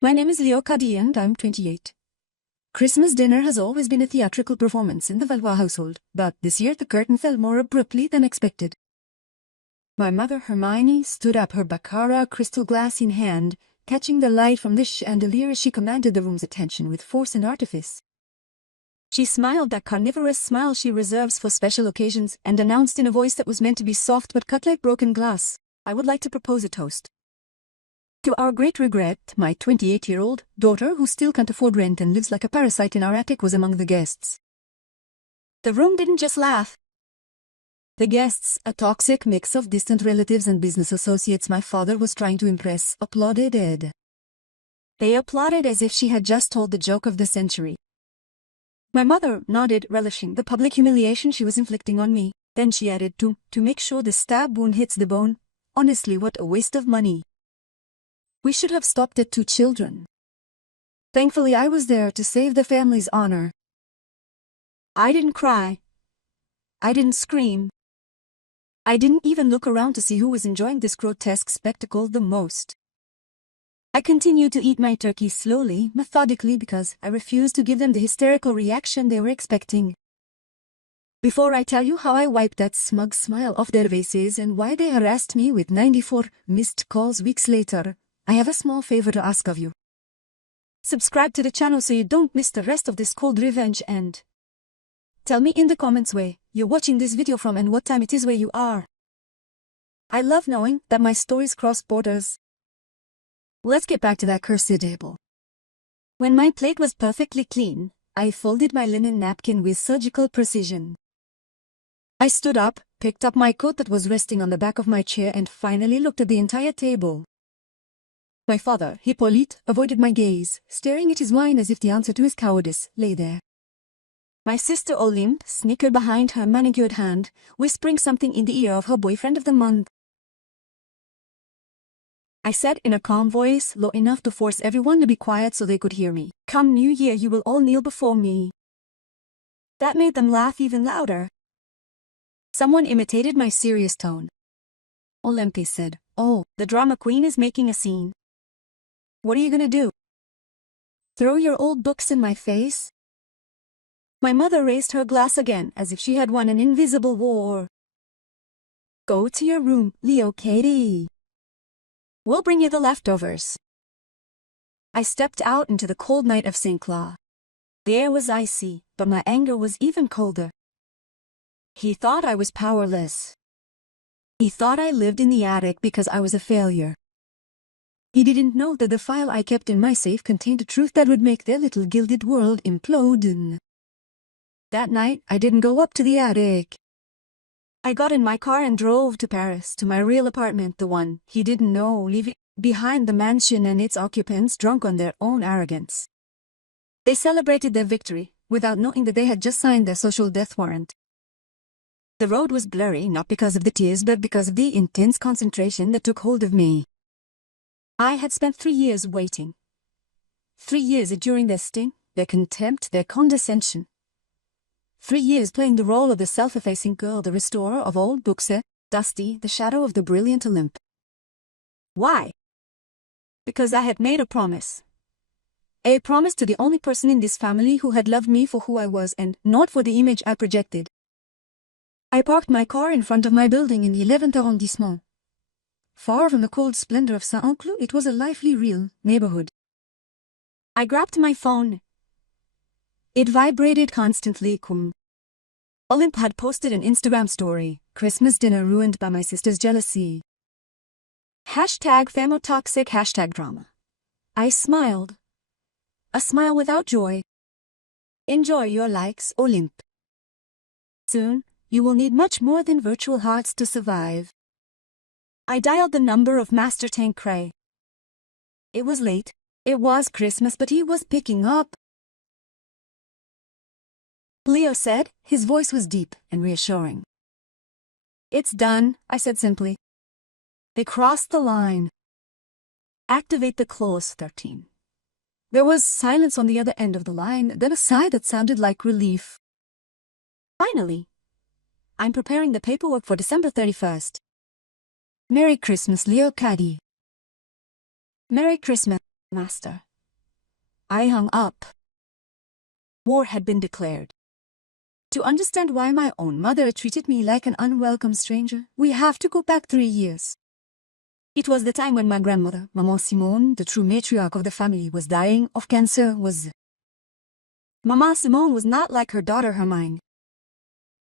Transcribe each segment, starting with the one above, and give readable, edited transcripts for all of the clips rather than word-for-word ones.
My name is Ratée and I'm 28. Christmas dinner has always been a theatrical performance in the Valois household, but this year the curtain fell more abruptly than expected. My mother Hermione stood up, her baccarat crystal glass in hand, catching the light from the chandelier as she commanded the room's attention with force and artifice. She smiled that carnivorous smile she reserves for special occasions and announced in a voice that was meant to be soft but cut like broken glass, "I would like to propose a toast. To our great regret, my 28-year-old daughter, who still can't afford rent and lives like a parasite in our attic, was among the guests." The room didn't just laugh. The guests, a toxic mix of distant relatives and business associates my father was trying to impress, applauded Ed. They applauded as if she had just told the joke of the century. My mother nodded, relishing the public humiliation she was inflicting on me. Then she added, to make sure the stab wound hits the bone. Honestly, what a waste of money. We should have stopped at 2 children. Thankfully, I was there to save the family's honor. I didn't cry. I didn't scream. I didn't even look around to see who was enjoying this grotesque spectacle the most. I continued to eat my turkey slowly, methodically, because I refused to give them the hysterical reaction they were expecting. Before I tell you how I wiped that smug smile off their faces and why they harassed me with 94 missed calls weeks later, I have a small favor to ask of you. Subscribe to the channel so you don't miss the rest of this cold revenge, and tell me in the comments where you're watching this video from and what time it is where you are. I love knowing that my stories cross borders. Let's get back to that cursed table. When my plate was perfectly clean, I folded my linen napkin with surgical precision. I stood up, picked up my coat that was resting on the back of my chair, and finally looked at the entire table. My father, Hippolyte, avoided my gaze, staring at his wine as if the answer to his cowardice lay there. My sister Olympe snickered behind her manicured hand, whispering something in the ear of her boyfriend of the month. I said in a calm voice, low enough to force everyone to be quiet so they could hear me, "Come New Year, you will all kneel before me." That made them laugh even louder. Someone imitated my serious tone. Olympe said, "Oh, the drama queen is making a scene. What are you gonna do? Throw your old books in my face?" My mother raised her glass again as if she had won an invisible war. "Go to your room, Ratée. We'll bring you the leftovers." I stepped out into the cold night of St. Clair. The air was icy, but my anger was even colder. He thought I was powerless. He thought I lived in the attic because I was a failure. He didn't know that the file I kept in my safe contained a truth that would make their little gilded world implode. That night, I didn't go up to the attic. I got in my car and drove to Paris, to my real apartment, the one he didn't know, leaving behind the mansion and its occupants drunk on their own arrogance. They celebrated their victory, without knowing that they had just signed their social death warrant. The road was blurry, not because of the tears, but because of the intense concentration that took hold of me. I had spent 3 years waiting. 3 years enduring their sting, their contempt, their condescension. 3 years playing the role of the self-effacing girl, the restorer of old books, Dusty, the shadow of the brilliant Olympe. Why? Because I had made a promise. A promise to the only person in this family who had loved me for who I was and not for the image I projected. I parked my car in front of my building in the 11th arrondissement. Far from the cold splendor of Saint-Cloud, it was a lively, real neighborhood. I grabbed my phone. It vibrated constantly. Olympe had posted an Instagram story, "Christmas dinner ruined by my sister's jealousy." #FamoToxic, #drama. I smiled. A smile without joy. Enjoy your likes, Olympe. Soon, you will need much more than virtual hearts to survive. I dialed the number of Master Tancred. It was late. It was Christmas, but he was picking up. Leo said, his voice was deep and reassuring. "It's done," I said simply. They crossed the line. "Activate the clause 13. There was silence on the other end of the line, then a sigh that sounded like relief. "Finally. I'm preparing the paperwork for December 31st. Merry Christmas, Ratée." "Merry Christmas, Master," I hung up. War had been declared. To understand why my own mother treated me like an unwelcome stranger, we have to go back 3 years. It was the time when my grandmother, Maman Simone, the true matriarch of the family, was dying of cancer. Maman Simone was not like her daughter Hermine.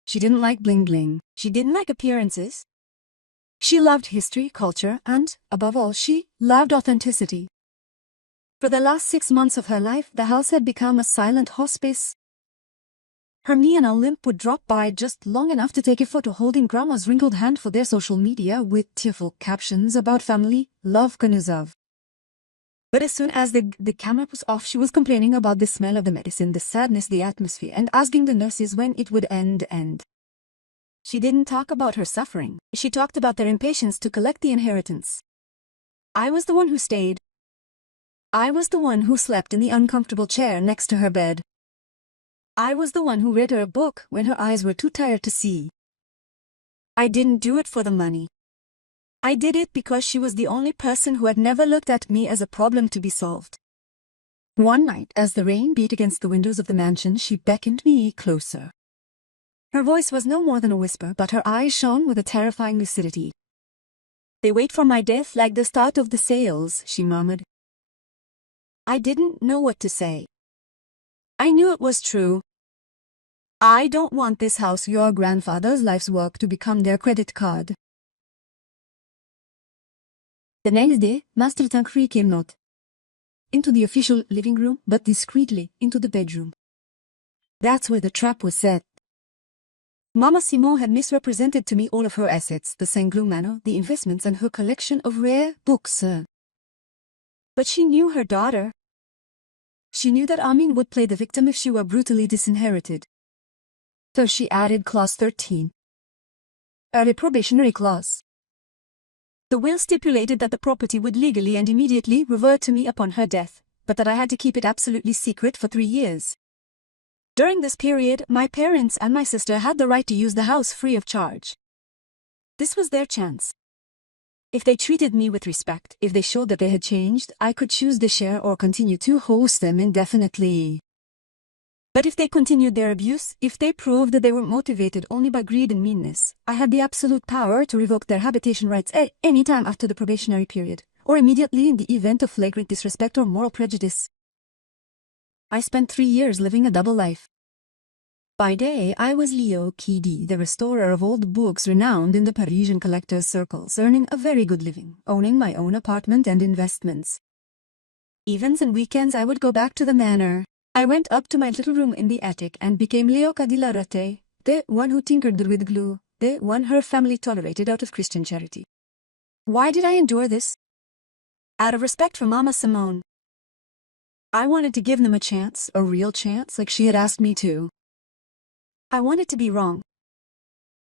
She didn't like bling-bling. She didn't like appearances. She loved history, culture, and, above all, she loved authenticity. For the last 6 months of her life, the house had become a silent hospice. Hermie and Olympe would drop by just long enough to take a photo holding Grandma's wrinkled hand for their social media with tearful captions about family, love, Konuzov. But as soon as the camera was off, she was complaining about the smell of the medicine, the sadness, the atmosphere, and asking the nurses when it would end. She didn't talk about her suffering. She talked about their impatience to collect the inheritance. I was the one who stayed. I was the one who slept in the uncomfortable chair next to her bed. I was the one who read her a book when her eyes were too tired to see. I didn't do it for the money. I did it because she was the only person who had never looked at me as a problem to be solved. One night, as the rain beat against the windows of the mansion, she beckoned me closer. Her voice was no more than a whisper, but her eyes shone with a terrifying lucidity. "They wait for my death like the start of the sales," she murmured. I didn't know what to say. I knew it was true. I don't want this house, your grandfather's life's work, to become their credit card. The next day, Master Tancred came not into the official living room, but discreetly into the bedroom. That's where the trap was set. Mama Simone had misrepresented to me all of her assets, the Saint-Cloud manor, the investments, and her collection of rare books. But she knew her daughter. She knew that Armin would play the victim if she were brutally disinherited. So she added Clause 13. A reprobationary clause. The will stipulated that the property would legally and immediately revert to me upon her death, but that I had to keep it absolutely secret for 3 years. During this period, my parents and my sister had the right to use the house free of charge. This was their chance. If they treated me with respect, if they showed that they had changed, I could choose the share or continue to host them indefinitely. But if they continued their abuse, if they proved that they were motivated only by greed and meanness, I had the absolute power to revoke their habitation rights at any time after the probationary period, or immediately in the event of flagrant disrespect or moral prejudice. I spent 3 years living a double life. By day, I was Leo Kidi, the restorer of old books renowned in the Parisian collectors' circles, earning a very good living, owning my own apartment and investments. Evenings and weekends I would go back to the manor. I went up to my little room in the attic and became Leo Cadilla Ratée, the one who tinkered with glue, the one her family tolerated out of Christian charity. Why did I endure this? Out of respect for Mama Simone. I wanted to give them a chance, a real chance, like she had asked me to. I wanted to be wrong.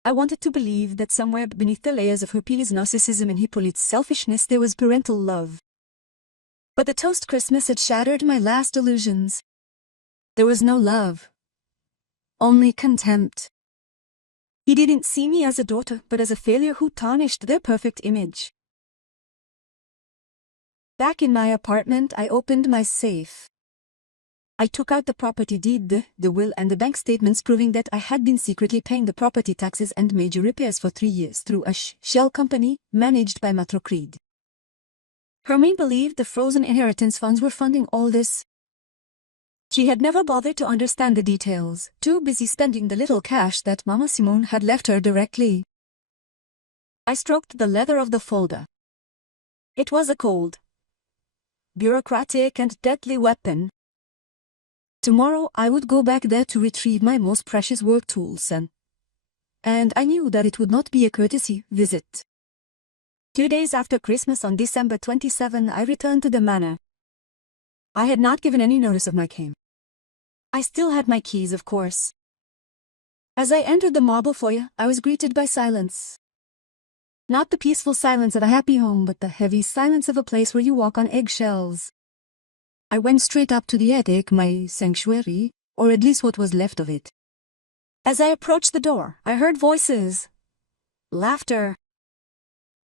I wanted to believe that somewhere beneath the layers of Herpile's narcissism and Hippolyte's selfishness there was parental love. But the toast Christmas had shattered my last illusions. There was no love. Only contempt. He didn't see me as a daughter, but as a failure who tarnished their perfect image. Back in my apartment, I opened my safe. I took out the property deed, the will, and the bank statements proving that I had been secretly paying the property taxes and major repairs for 3 years through a shell company managed by Matrocred. Hermine believed the frozen inheritance funds were funding all this. She had never bothered to understand the details, too busy spending the little cash that Mama Simone had left her directly. I stroked the leather of the folder. It was a cold, bureaucratic and deadly weapon. Tomorrow I would go back there to retrieve my most precious work tools and I knew that it would not be a courtesy visit. 2 days after Christmas, on December 27, I returned to the manor. I had not given any notice of my came. I still had my keys, of course. As I entered the marble foyer, I was greeted by silence. Not the peaceful silence of a happy home, but the heavy silence of a place where you walk on eggshells. I went straight up to the attic, my sanctuary, or at least what was left of it. As I approached the door, I heard voices, laughter.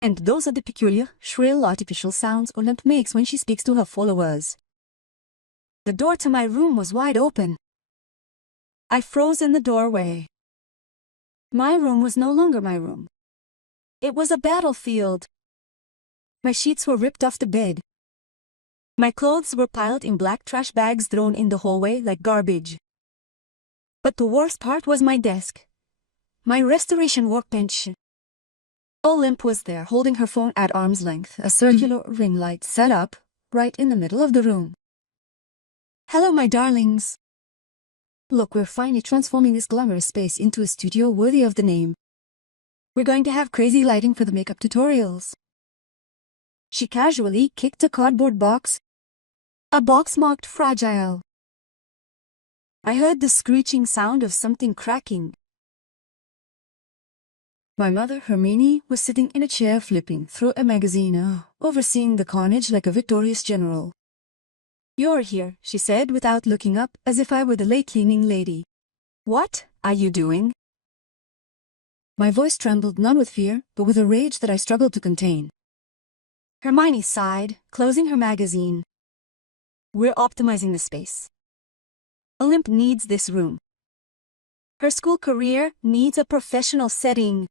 And those are the peculiar, shrill, artificial sounds Olympe makes when she speaks to her followers. The door to my room was wide open. I froze in the doorway. My room was no longer my room. It was a battlefield. My sheets were ripped off the bed. My clothes were piled in black trash bags thrown in the hallway like garbage. But the worst part was my desk. My restoration workbench. Olympe was there holding her phone at arm's length, a circular ring light set up right in the middle of the room. Hello, my darlings. Look, we're finally transforming this glamorous space into a studio worthy of the name. We're going to have crazy lighting for the makeup tutorials. She casually kicked a cardboard box. A box marked fragile. I heard the screeching sound of something cracking. My mother, Hermione, was sitting in a chair flipping through a magazine, overseeing the carnage like a victorious general. You're here, she said without looking up, as if I were the late-cleaning lady. What are you doing? My voice trembled not with fear, but with a rage that I struggled to contain. Hermione sighed, closing her magazine. We're optimizing the space. Olympe needs this room. Her school career needs a professional setting.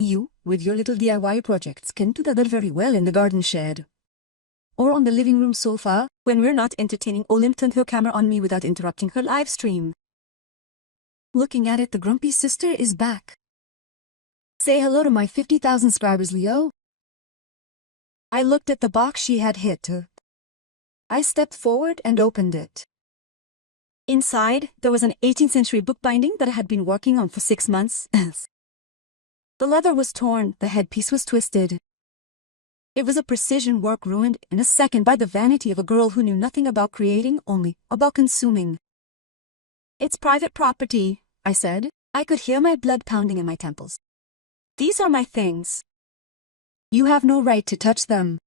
You, with your little DIY projects, can do that very well in the garden shed. Or on the living room sofa, when we're not entertaining. Olympe turned her camera on me without interrupting her live stream. Looking at it, the grumpy sister is back. Say hello to my 50,000 subscribers, Leo. I looked at the box she had hit. I stepped forward and opened it. Inside, there was an 18th century bookbinding that I had been working on for 6 months. The leather was torn, the headpiece was twisted. It was a precision work ruined in a second by the vanity of a girl who knew nothing about creating, only about consuming. It's private property, I said. I could hear my blood pounding in my temples. These are my things. You have no right to touch them.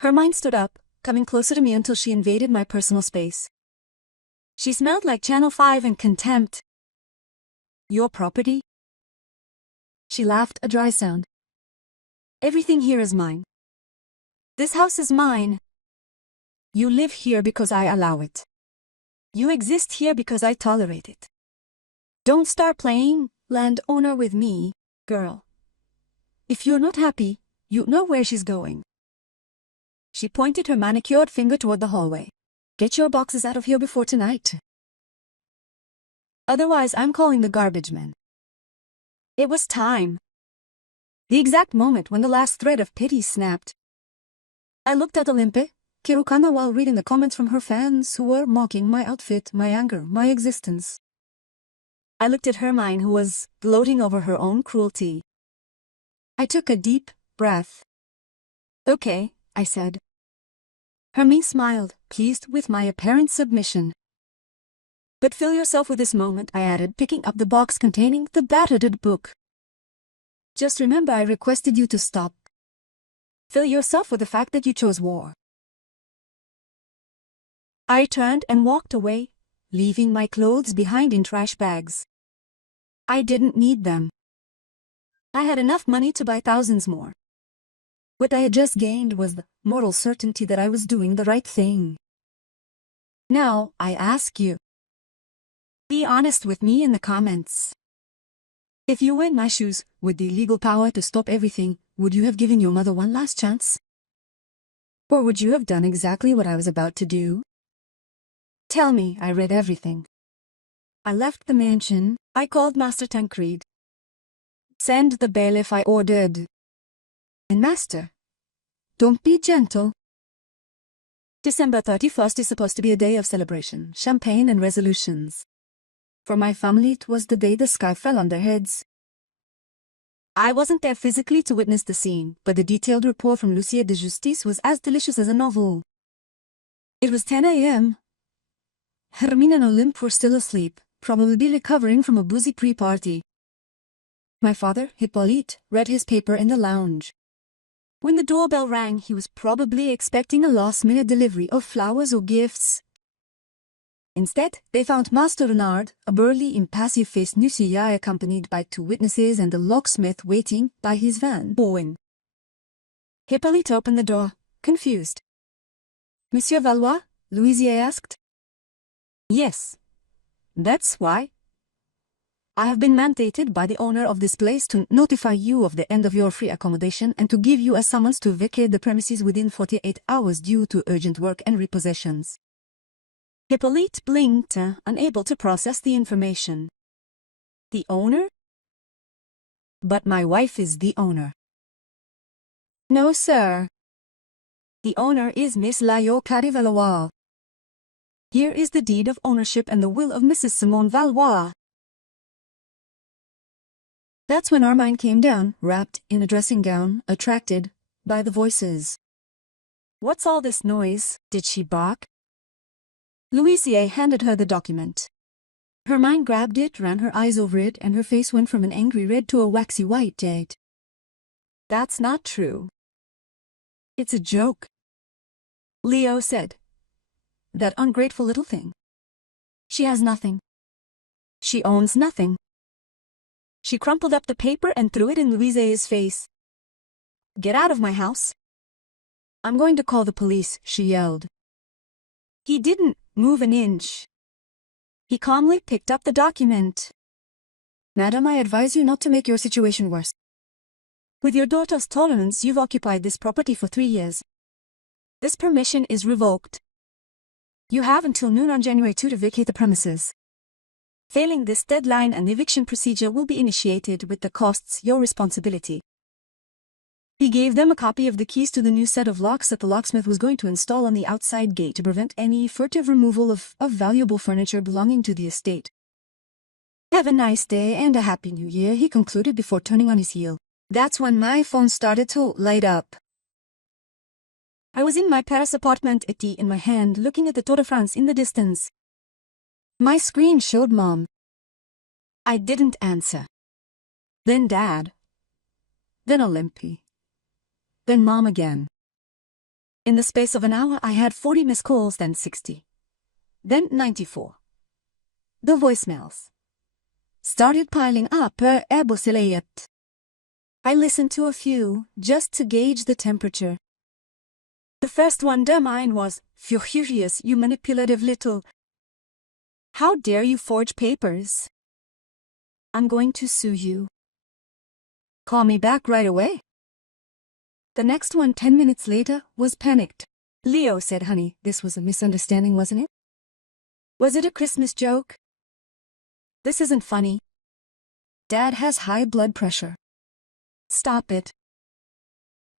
Hermione stood up, coming closer to me until she invaded my personal space. She smelled like Channel 5 and contempt. Your property? She laughed, a dry sound. Everything here is mine. This house is mine. You live here because I allow it. You exist here because I tolerate it. Don't start playing landowner with me, girl. If you're not happy, you know where she's going. She pointed her manicured finger toward the hallway. Get your boxes out of here before tonight. Otherwise, I'm calling the garbage men. It was time. The exact moment when the last thread of pity snapped. I looked at Olympe, Kirukana, while reading the comments from her fans who were mocking my outfit, my anger, my existence. I looked at Hermione, who was gloating over her own cruelty. I took a deep breath. Okay, I said. Hermione smiled, pleased with my apparent submission. But fill yourself with this moment, I added, picking up the box containing the battered book. Just remember, I requested you to stop. Fill yourself with the fact that you chose war. I turned and walked away, leaving my clothes behind in trash bags. I didn't need them. I had enough money to buy thousands more. What I had just gained was the moral certainty that I was doing the right thing. Now, I ask you. Be honest with me in the comments. If you were in my shoes, with the legal power to stop everything, would you have given your mother one last chance? Or would you have done exactly what I was about to do? Tell me. I read everything. I left the mansion. I called Master Tancred. Send the bailiff, I ordered. And Master, don't be gentle. December 31st is supposed to be a day of celebration, champagne and resolutions. For my family, it was the day the sky fell on their heads. I wasn't there physically to witness the scene, but the detailed report from Lucia de Justice was as delicious as a novel. It was 10 a.m. Hermine and Olympe were still asleep, probably recovering from a boozy pre-party. My father, Hippolyte, read his paper in the lounge. When the doorbell rang, he was probably expecting a last-minute delivery of flowers or gifts. Instead, they found Master Renard, a burly, impassive-faced Nucia, accompanied by 2 witnesses and a locksmith waiting by his van. Bowing. Hippolyte opened the door, confused. Monsieur Valois, Louise asked. Yes. That's why. I have been mandated by the owner of this place to notify you of the end of your free accommodation and to give you a summons to vacate the premises within 48 hours due to urgent work and repossessions. Hippolyte blinked, unable to process the information. The owner? But my wife is the owner. No, sir. The owner is Miss Layo Valois. Here is the deed of ownership and the will of Mrs. Simone Valois. That's when Armine came down, wrapped in a dressing gown, attracted by the voices. What's all this noise? Did she bark? Louise handed her the document. Hermione grabbed it, ran her eyes over it, and her face went from an angry red to a waxy white. That's not true. It's a joke, Leo said. That ungrateful little thing. She has nothing. She owns nothing. She crumpled up the paper and threw it in Louise's face. Get out of my house. I'm going to call the police, she yelled. He didn't move an inch. He calmly picked up the document. Madam, I advise you not to make your situation worse. With your daughter's tolerance, you've occupied this property for 3 years. This permission is revoked. You have until noon on January 2 to vacate the premises. Failing this deadline, an eviction procedure will be initiated with the costs your responsibility. He gave them a copy of the keys to the new set of locks that the locksmith was going to install on the outside gate to prevent any furtive removal of valuable furniture belonging to the estate. Have a nice day and a happy new year, he concluded before turning on his heel. That's when my phone started to light up. I was in my Paris apartment, a tea in my hand, looking at the Tour de France in the distance. My screen showed Mom. I didn't answer. Then Dad. Then Olympie. Then Mom again. In the space of an hour, I had 40 missed calls, then 60. Then 94. The voicemails started piling up. I listened to a few, just to gauge the temperature. The first one, mine, was, "Furious, you manipulative little. How dare you forge papers? I'm going to sue you. Call me back right away." The next one, 10 minutes later, was panicked. Leo said, "Honey, this was a misunderstanding, wasn't it? Was it a Christmas joke? This isn't funny. Dad has high blood pressure. Stop it."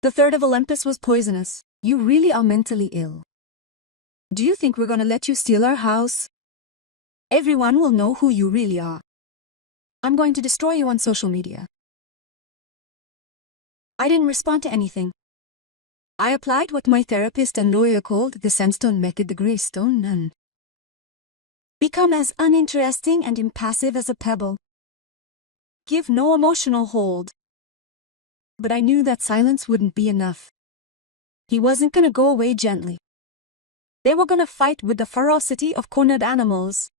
The third of Olympus was poisonous. "You really are mentally ill. Do you think we're gonna let you steal our house? Everyone will know who you really are. I'm going to destroy you on social media." I didn't respond to anything. I applied what my therapist and lawyer called the sandstone method, the gray stone, and become as uninteresting and impassive as a pebble. Give no emotional hold. But I knew that silence wouldn't be enough. He wasn't gonna go away gently. They were gonna fight with the ferocity of cornered animals.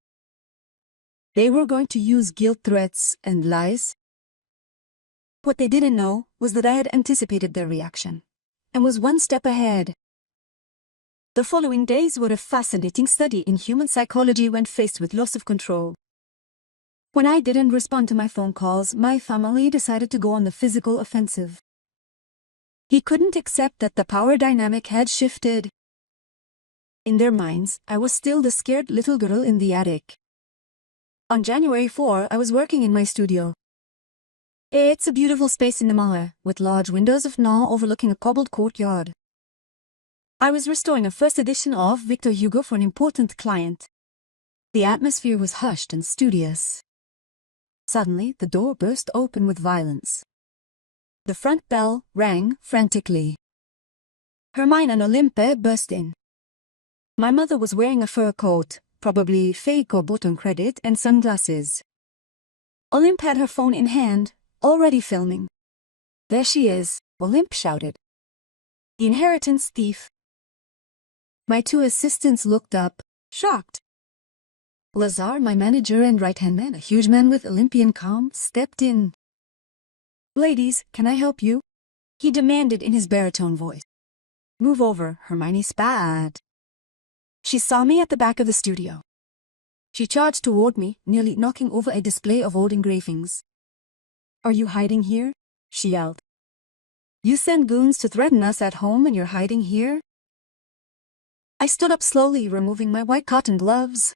They were going to use guilt, threats, and lies. What they didn't know was that I had anticipated their reaction, and was one step ahead. The following days were a fascinating study in human psychology when faced with loss of control. When I didn't respond to my phone calls, my family decided to go on the physical offensive. He couldn't accept that the power dynamic had shifted. In their minds, I was still the scared little girl in the attic. On January 4, I was working in my studio. It's a beautiful space in the Mère, with large windows of Nantes overlooking a cobbled courtyard. I was restoring a first edition of Victor Hugo for an important client. The atmosphere was hushed and studious. Suddenly, the door burst open with violence. The front bell rang frantically. Hermione and Olympe burst in. My mother was wearing a fur coat, probably fake or bought on credit, and sunglasses. Olympe had her phone in hand, already filming. "There she is," Olympe shouted. "The inheritance thief." My two assistants looked up, shocked. Lazare, my manager and right-hand man, a huge man with Olympian calm, stepped in. "Ladies, can I help you?" he demanded in his baritone voice. "Move over," Hermione spat. She saw me at the back of the studio. She charged toward me, nearly knocking over a display of old engravings. "Are you hiding here?" she yelled. "You send goons to threaten us at home and you're hiding here?" I stood up slowly, removing my white cotton gloves.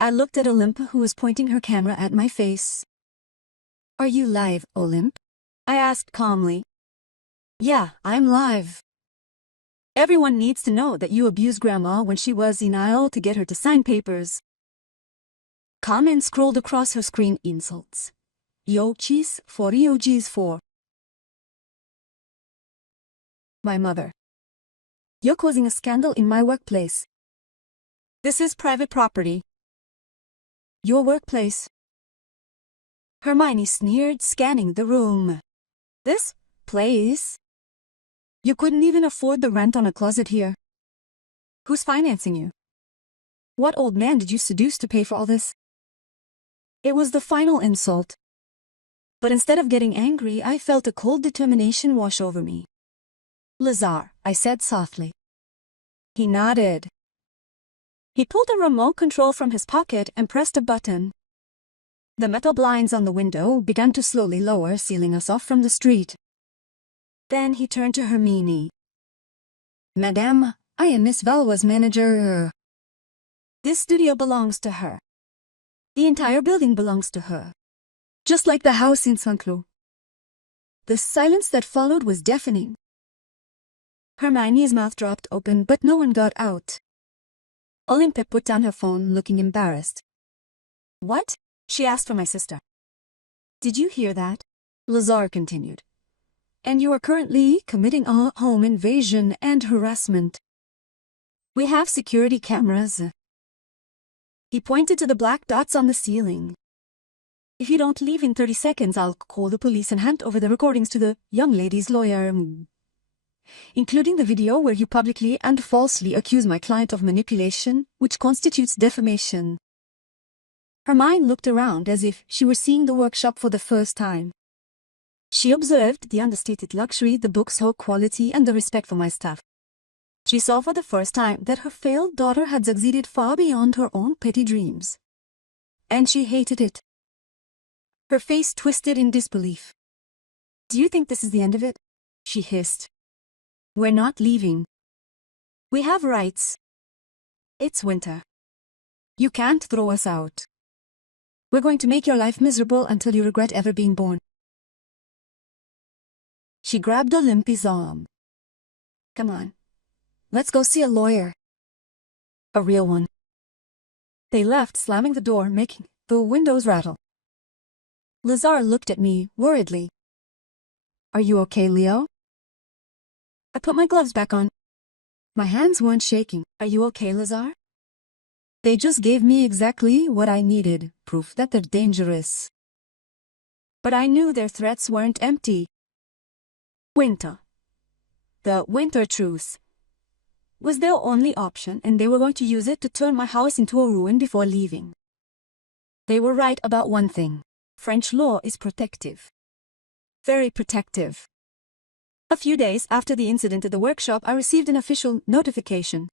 I looked at Olympe, who was pointing her camera at my face. "Are you live, Olympe?" I asked calmly. "Yeah, I'm live. Everyone needs to know that you abused Grandma when she was senile to get her to sign papers." Comments scrolled across her screen. Insults. Yogis for yogis for. My mother. "You're causing a scandal in my workplace. This is private property." "Your workplace." Hermione sneered, scanning the room. "This place? You couldn't even afford the rent on a closet here. Who's financing you? What old man did you seduce to pay for all this?" It was the final insult. But instead of getting angry, I felt a cold determination wash over me. "Lazar," I said softly. He nodded. He pulled a remote control from his pocket and pressed a button. The metal blinds on the window began to slowly lower, sealing us off from the street. Then he turned to Hermione. "Madame, I am Miss Valois' manager. This studio belongs to her. The entire building belongs to her. Just like the house in Saint-Cloud." The silence that followed was deafening. Hermione's mouth dropped open, but no one got out. Olympe put down her phone, looking embarrassed. "What?" she asked for my sister. "Did you hear that?" Lazar continued. "And you are currently committing a home invasion and harassment. We have security cameras." He pointed to the black dots on the ceiling. "If you don't leave in 30 seconds, I'll call the police and hand over the recordings to the young lady's lawyer, including the video where you publicly and falsely accuse my client of manipulation, which constitutes defamation." Hermione looked around as if she were seeing the workshop for the first time. She observed the understated luxury, the book's high quality, and the respect for my staff. She saw for the first time that her failed daughter had succeeded far beyond her own petty dreams. And she hated it. Her face twisted in disbelief. "Do you think this is the end of it?" she hissed. "We're not leaving. We have rights. It's winter. You can't throw us out. We're going to make your life miserable until you regret ever being born." She grabbed Olympe's arm. "Come on. Let's go see a lawyer. A real one." They left, slamming the door, making the windows rattle. Lazar looked at me worriedly. "Are you okay, Leo?" I put my gloves back on. My hands weren't shaking. "Are you okay, Lazar?" They just gave me exactly what I needed, proof that they're dangerous. But I knew their threats weren't empty. Winter. The winter truce was their only option, and they were going to use it to turn my house into a ruin before leaving. They were right about one thing. French law is protective. Very protective. A few days after the incident at the workshop, I received an official notification.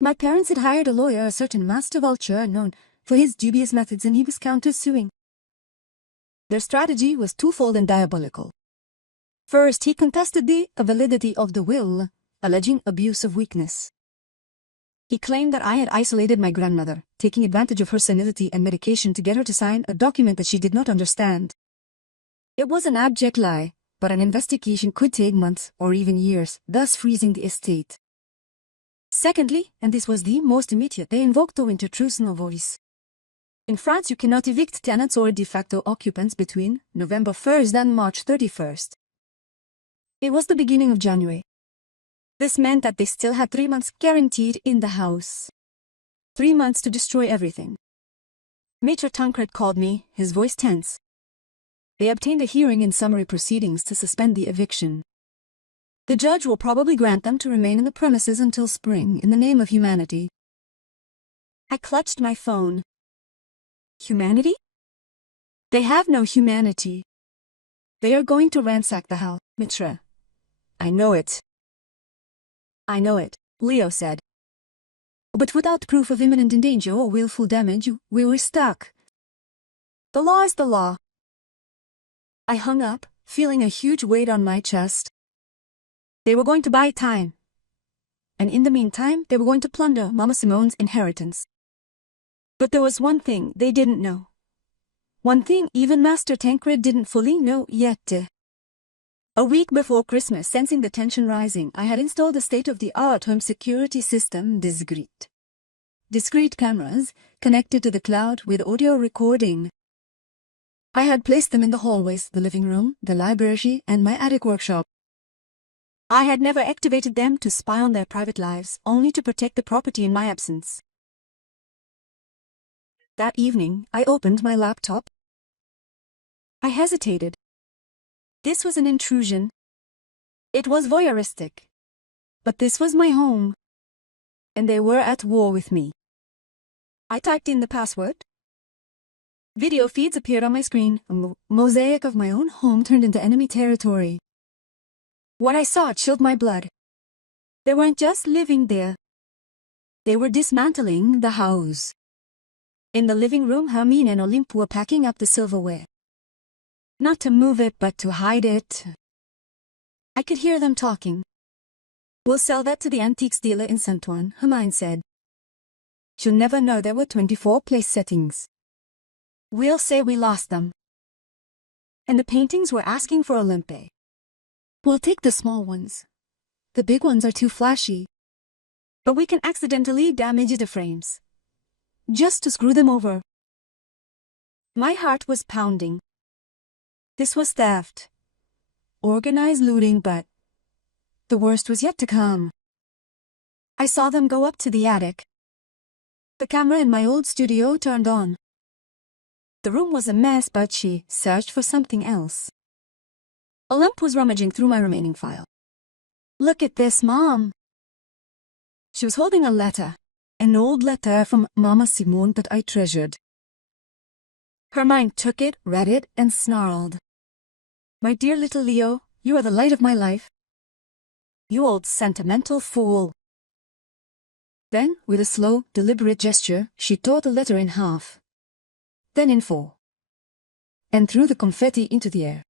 My parents had hired a lawyer, a certain Master Vulture, known for his dubious methods, and he was counter-suing. Their strategy was twofold and diabolical. First, he contested the validity of the will, alleging abuse of weakness. He claimed that I had isolated my grandmother, taking advantage of her senility and medication to get her to sign a document that she did not understand. It was an abject lie, but an investigation could take months or even years, thus freezing the estate. Secondly, and this was the most immediate, they invoked the winter truce novois. In France, you cannot evict tenants or de facto occupants between November 1st and March 31st. It was the beginning of January. This meant that they still had 3 months guaranteed in the house. 3 months to destroy everything. Maître Tancred called me, his voice tense. They obtained a hearing in summary proceedings to suspend the eviction. The judge will probably grant them to remain in the premises until spring, in the name of humanity. I clutched my phone. Humanity? They have no humanity. They are going to ransack the house, Mitra. I know it. I know it, Leo said. But without proof of imminent danger or willful damage, we were stuck. The law is the law. I hung up, feeling a huge weight on my chest. They were going to buy time. And in the meantime, they were going to plunder Mama Simone's inheritance. But there was one thing they didn't know. One thing even Master Tancred didn't fully know yet. A week before Christmas, sensing the tension rising, I had installed a state-of-the-art home security system, Discreet. Discreet cameras connected to the cloud with audio recording. I had placed them in the hallways, the living room, the library, and my attic workshop. I had never activated them to spy on their private lives, only to protect the property in my absence. That evening, I opened my laptop. I hesitated. This was an intrusion. It was voyeuristic. But this was my home. And they were at war with me. I typed in the password. Video feeds appeared on my screen. A mosaic of my own home turned into enemy territory. What I saw chilled my blood. They weren't just living there. They were dismantling the house. In the living room, Hermine and Olympe were packing up the silverware. Not to move it, but to hide it. I could hear them talking. We'll sell that to the antiques dealer in Saint-Ouen, Hermine said. She'll never know there were 24 place settings. We'll say we lost them. And the paintings were asking for Olympe. We'll take the small ones. The big ones are too flashy. But we can accidentally damage the frames. Just to screw them over. My heart was pounding. This was theft. Organized looting, but the worst was yet to come. I saw them go up to the attic. The camera in my old studio turned on. The room was a mess, but she searched for something else. Olympe was rummaging through my remaining file. Look at this, Mom. She was holding a letter. An old letter from Mama Simone that I treasured. Hermine took it, read it, and snarled. My dear little Leo, you are the light of my life. You old sentimental fool. Then, with a slow, deliberate gesture, she tore the letter in half. Then in four. And threw the confetti into the air.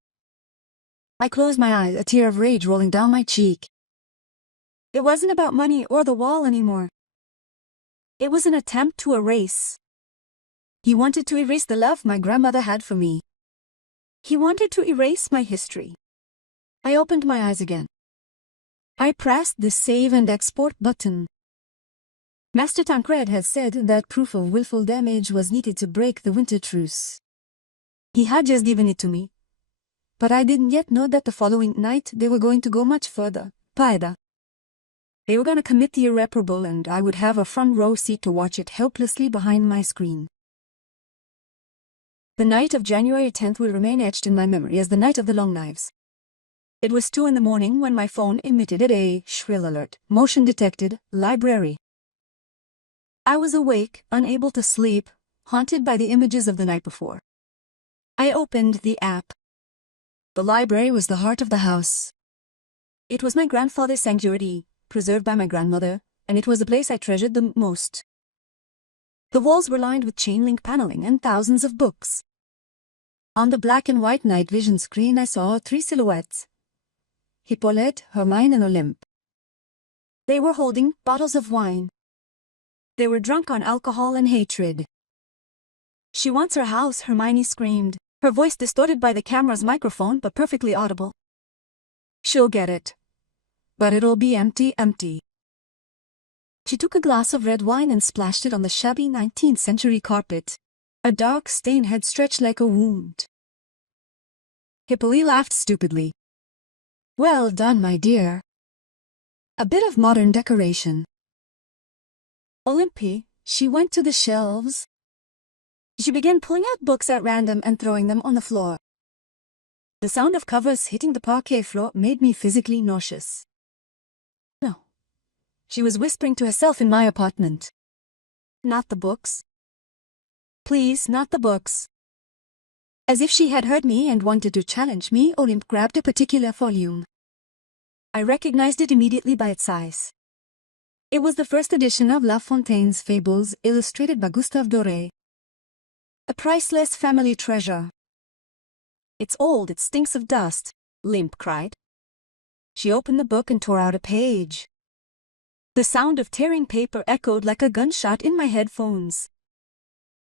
I closed my eyes, a tear of rage rolling down my cheek. It wasn't about money or the wall anymore. It was an attempt to erase. He wanted to erase the love my grandmother had for me. He wanted to erase my history. I opened my eyes again. I pressed the save and export button. Master Tancred had said that proof of willful damage was needed to break the winter truce. He had just given it to me. But I didn't yet know that the following night they were going to go much further. Paida. They were going to commit the irreparable, and I would have a front row seat to watch it helplessly behind my screen. The night of January 10th will remain etched in my memory as the night of the long knives. It was 2 in the morning when my phone emitted a shrill alert. Motion detected, library. I was awake, unable to sleep, haunted by the images of the night before. I opened the app. The library was the heart of the house. It was my grandfather's sanctuary, preserved by my grandmother, and it was the place I treasured the most. The walls were lined with chain-link paneling and thousands of books. On the black and white night vision screen I saw 3 silhouettes. Hippolyte, Hermine, and Olympe. They were holding bottles of wine. They were drunk on alcohol and hatred. She wants her house, Hermione screamed, her voice distorted by the camera's microphone but perfectly audible. She'll get it. But it'll be empty. She took a glass of red wine and splashed it on the shabby 19th century carpet. A dark stain had stretched like a wound. Hippolyte laughed stupidly. Well done, my dear. A bit of modern decoration. Olympe, she went to the shelves. She began pulling out books at random and throwing them on the floor. The sound of covers hitting the parquet floor made me physically nauseous. No. She was whispering to herself in my apartment. Not the books. Please, not the books. As if she had heard me and wanted to challenge me, Olympe grabbed a particular volume. I recognized it immediately by its size. It was the first edition of La Fontaine's Fables, illustrated by Gustave Doré. A priceless family treasure. It's old, it stinks of dust, Limp cried. She opened the book and tore out a page. The sound of tearing paper echoed like a gunshot in my headphones.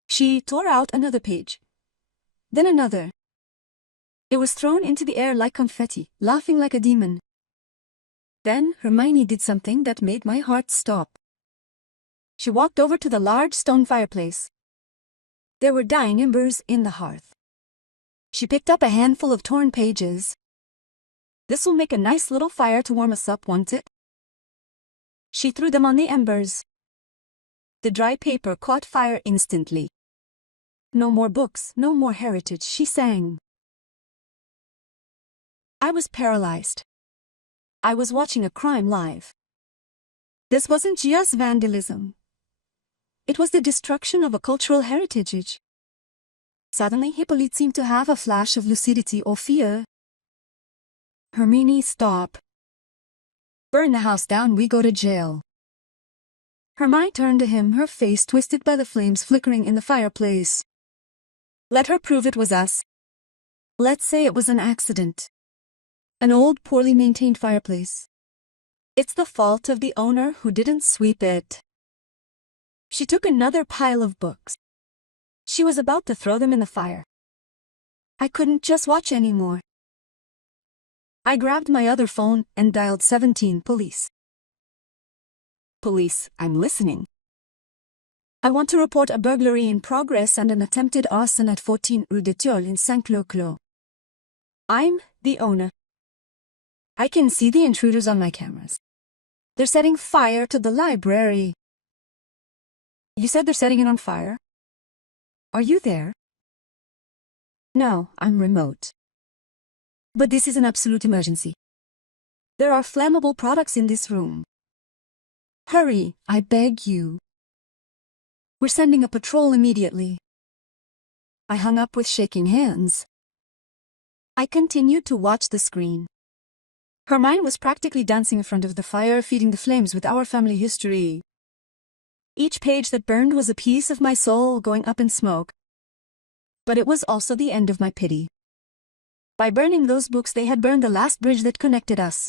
She tore out another page. Then another. It was thrown into the air like confetti, laughing like a demon. Then Hermione did something that made my heart stop. She walked over to the large stone fireplace. There were dying embers in the hearth. She picked up a handful of torn pages. This will make a nice little fire to warm us up, won't it? She threw them on the embers. The dry paper caught fire instantly. No more books, no more heritage, she sang. I was paralyzed. I was watching a crime live. This wasn't just vandalism. It was the destruction of a cultural heritage. Suddenly, Hippolyte seemed to have a flash of lucidity or fear. Hermione, stop. Burn the house down, we go to jail. Hermione turned to him, her face twisted by the flames flickering in the fireplace. Let her prove it was us. Let's say it was an accident. An old, poorly maintained fireplace. It's the fault of the owner who didn't sweep it. She took another pile of books. She was about to throw them in the fire. I couldn't just watch anymore. I grabbed my other phone and dialed 17 police. Police, I'm listening. I want to report a burglary in progress and an attempted arson at 14 Rue de Tiolle in Saint-Cloud. I'm the owner. I can see the intruders on my cameras. They're setting fire to the library. You said they're setting it on fire? Are you there? No, I'm remote. But this is an absolute emergency. There are flammable products in this room. Hurry, I beg you. We're sending a patrol immediately. I hung up with shaking hands. I continued to watch the screen. Hermione was practically dancing in front of the fire, feeding the flames with our family history. Each page that burned was a piece of my soul going up in smoke. But it was also the end of my pity. By burning those books, they had burned the last bridge that connected us.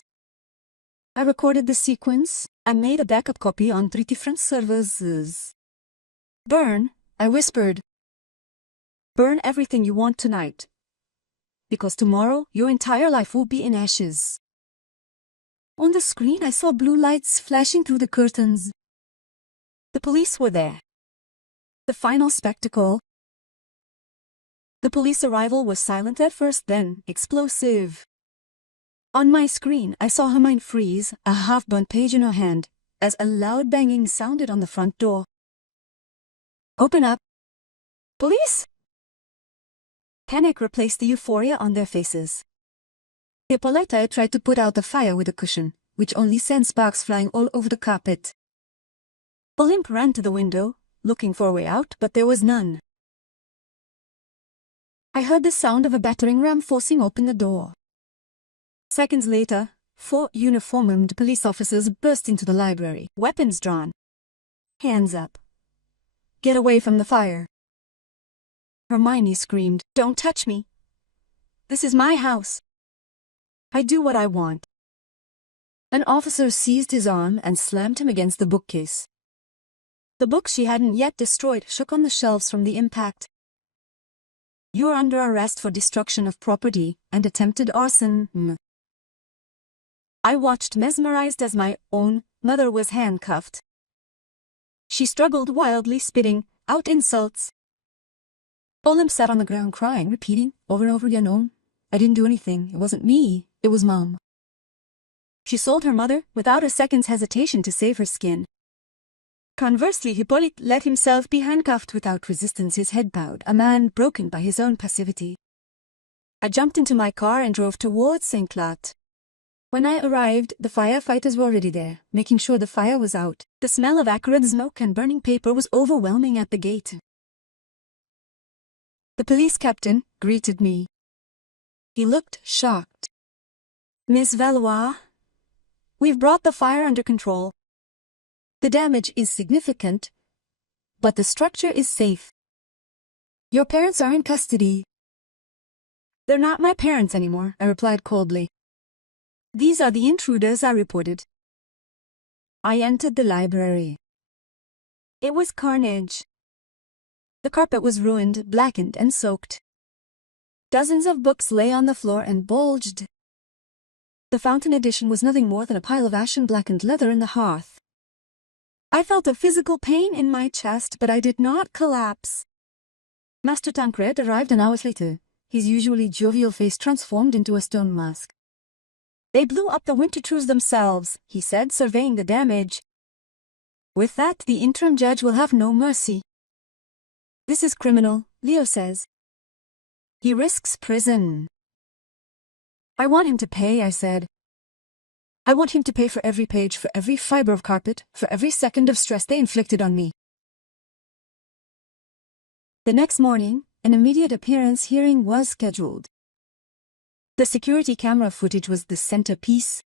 I recorded the sequence. I made a backup copy on 3 different servers. Burn, I whispered. Burn everything you want tonight. Because tomorrow, your entire life will be in ashes. On the screen, I saw blue lights flashing through the curtains. The police were there. The final spectacle. The police arrival was silent at first, then explosive. On my screen, I saw Hermione freeze, a half-burnt page in her hand, as a loud banging sounded on the front door. Open up. Police! Panic replaced the euphoria on their faces. Hippolyta tried to put out the fire with a cushion, which only sent sparks flying all over the carpet. Olympe ran to the window, looking for a way out, but there was none. I heard the sound of a battering ram forcing open the door. Seconds later, 4 uniformed police officers burst into the library, weapons drawn. Hands up. Get away from the fire. Hermione screamed, "Don't touch me. This is my house. I do what I want." An officer seized his arm and slammed him against the bookcase. The books she hadn't yet destroyed shook on the shelves from the impact. "You are under arrest for destruction of property and attempted arson." I watched mesmerized as my own mother was handcuffed. She struggled wildly, spitting out insults. Olympe sat on the ground crying, repeating over and over again, "Oh, I didn't do anything. It wasn't me. It was Mom." She sold her mother without a second's hesitation to save her skin. Conversely, Hippolyte let himself be handcuffed without resistance, his head bowed, a man broken by his own passivity. I jumped into my car and drove towards Saint-Cloud. When I arrived, the firefighters were already there, making sure the fire was out. The smell of acrid smoke and burning paper was overwhelming at the gate. The police captain greeted me. He looked shocked. "Miss Valois, we've brought the fire under control." The damage is significant, but the structure is safe. Your parents are in custody. They're not my parents anymore, I replied coldly. These are the intruders, I reported. I entered the library. It was carnage. The carpet was ruined, blackened, and soaked. Dozens of books lay on the floor and bulged. The fountain edition was nothing more than a pile of ashen-blackened leather in the hearth. I felt a physical pain in my chest, but I did not collapse. Master Tancred arrived an hour later, his usually jovial face transformed into a stone mask. They blew up the winter truths themselves, he said, surveying the damage. With that, the interim judge will have no mercy. This is criminal, Leo says. He risks prison. I want him to pay, I said. I want him to pay for every page, for every fiber of carpet, for every second of stress they inflicted on me. The next morning, an immediate appearance hearing was scheduled. The security camera footage was the centerpiece.